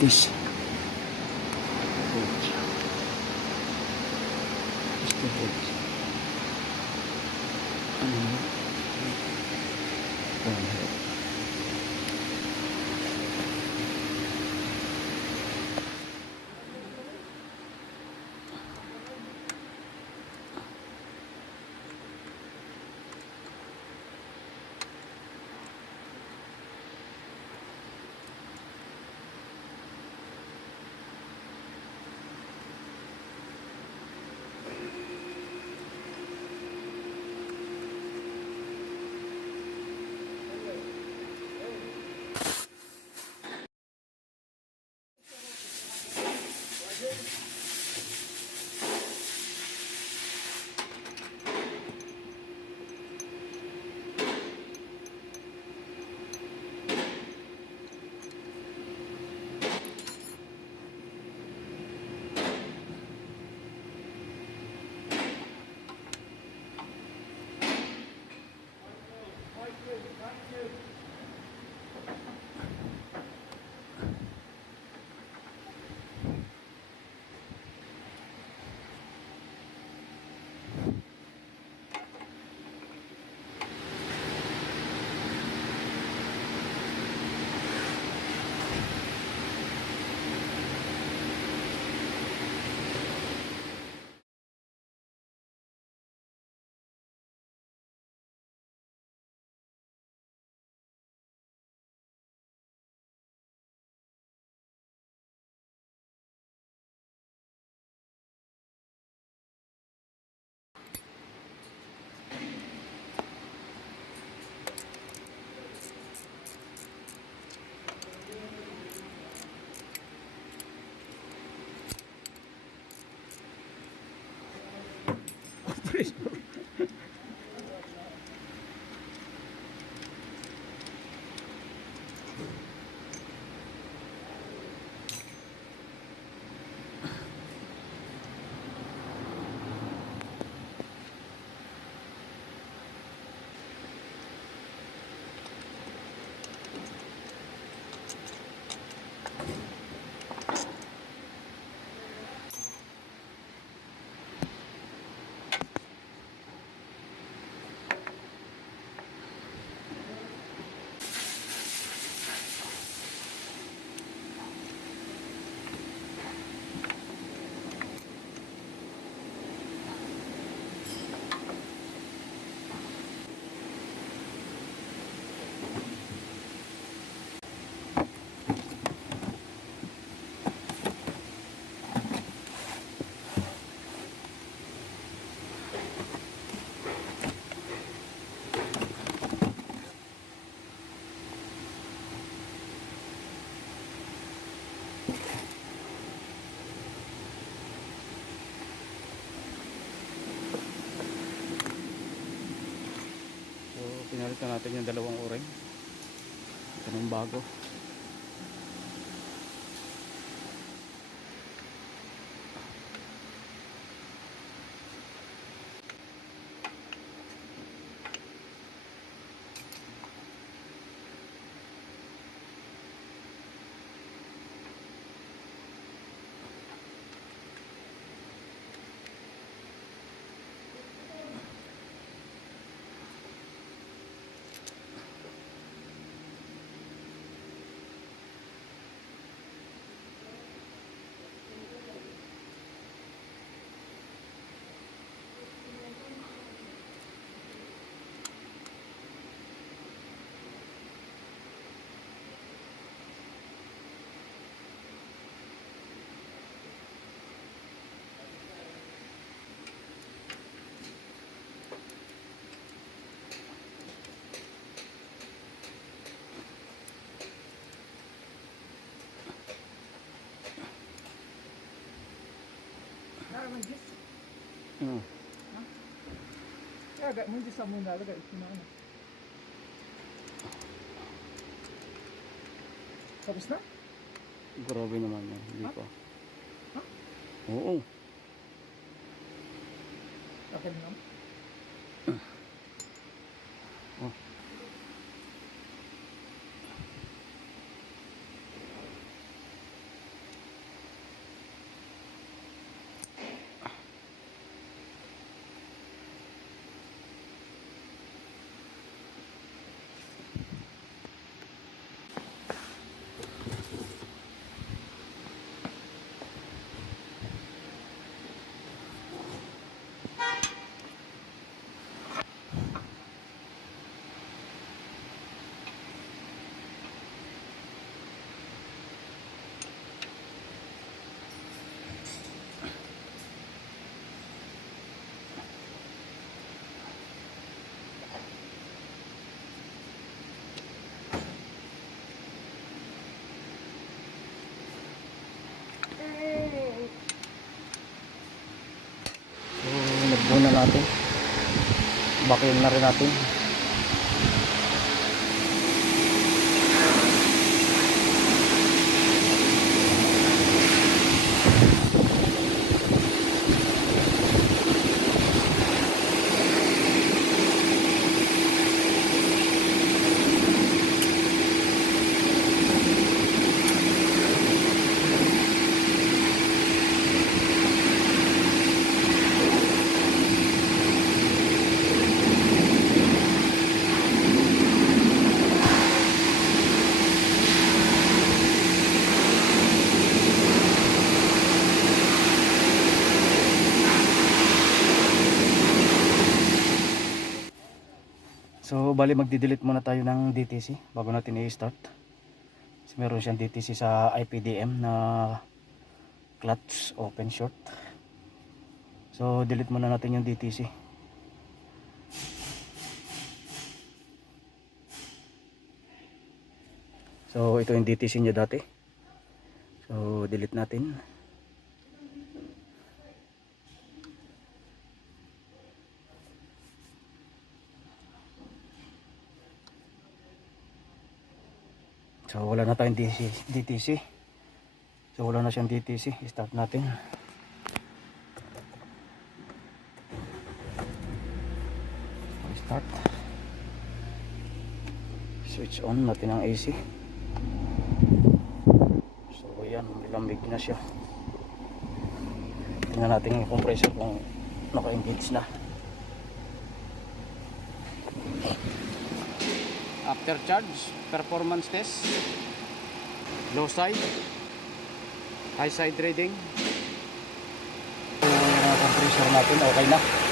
this. Este voltage. Ano mo? Pinalitan natin yung dalawang o-ring. Ito ng bago. Naman jis. Hmm. Ya agak mun jis sa muna lagay ikinaon. Tapos na? Grabe naman yan. Hindi Ha? pa. Ha? Oo. Okay na. Oh. Vacuum na rin natin. So bali magdi-delete muna tayo ng DTC bago natin i-start. Kasi meron siyang DTC sa IPDM na clutch open short. So delete muna natin yung DTC. So ito yung DTC niya dati. So delete natin. So wala na tayong DTC. So wala na siyang DTC. Start natin. Start. Switch on natin ang AC. So ayan, lamig na siya. Tingnan natin yung compressor kung naka-engage na. After charge, performance test, low side, high side reading. So, yung compressor natin okay na.